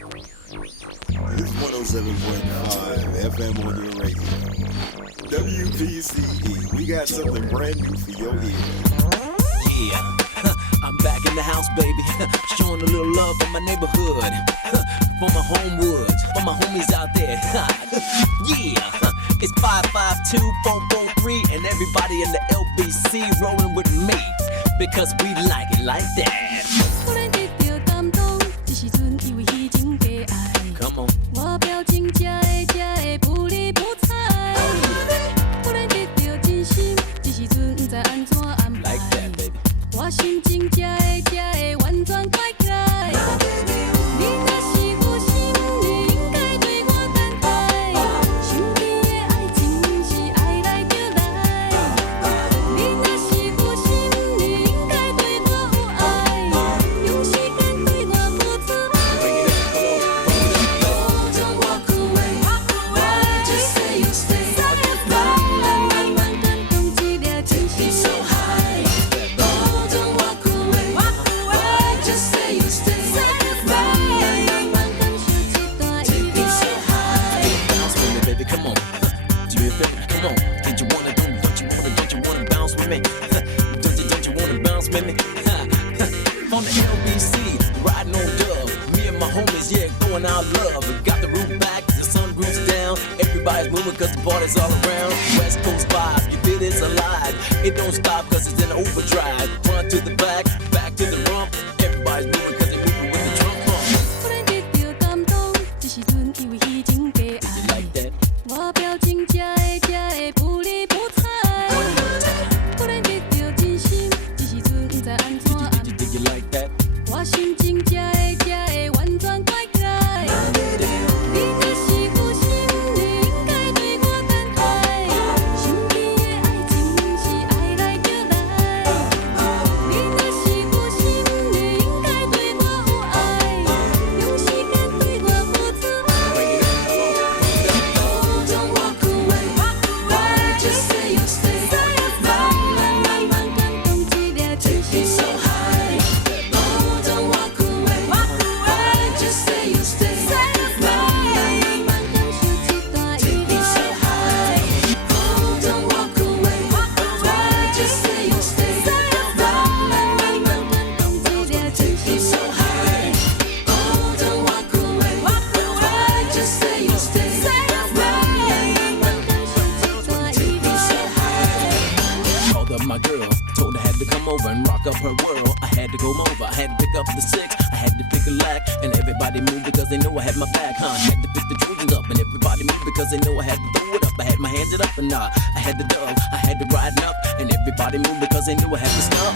It's 107.5 FM on your radio. WPCE, we got something brand new for your ear. Yeah, I'm back in the house, baby. Showing a little love for my neighborhood. For my homewoods, for my homies out there. Yeah, it's 552-443, and everybody in the LBC rolling with me. Because we like it like that. Come on. Like that, baby. 我心情才会完全快起来。你若是有心，你应该对我坦白。身边的爱情是爱来就来。你若是有心，你应该对我有爱，用时间对我付出爱。不准我枯萎，Why just say you stay？ 慢慢感动一粒真心so high。On the LBC, riding on dub. Me and my homies, yeah, going out love. Got the roof back, the sun roof's down. Everybody's moving cause the party's all around. West Coast vibe, you feel it's alive. It don't stop cause it's in overdrive. Front to the back, back to the rump. Everybody's moving cause they're moving with the drum pump. You like that? 我表情才会不理不睬。忽然得到真心，这时阵不知安怎安排。You like that? 我心情才会完全快起来。你若是有心，你应该对我坦白。身边的爱情是爱来就来。你若是有心，你应该对我有爱，用时间对我付出爱。不准我枯萎，Why just say you stay？ 慢慢感动一粒真心so high。不准我枯萎，Why just say you stay？ 慢慢感受一段一粒so high。不准我枯萎，Why just say you stay？ 慢慢感动一粒真心so high。不准我枯萎，Why just say you stay？ 慢慢感受一段一粒so high。Called up my girl, told her I had to come over and rock up her world. I had to go over, I had to pick up the six, I had to pick a lack, and everybody moved because they know I had my back, huh? I had to pick the Jordans up, and everybody moved because they know I had to throw it up. I had my hands it up, and I had to dub, I had to ride up, and everybody moved because they knew I had to stop.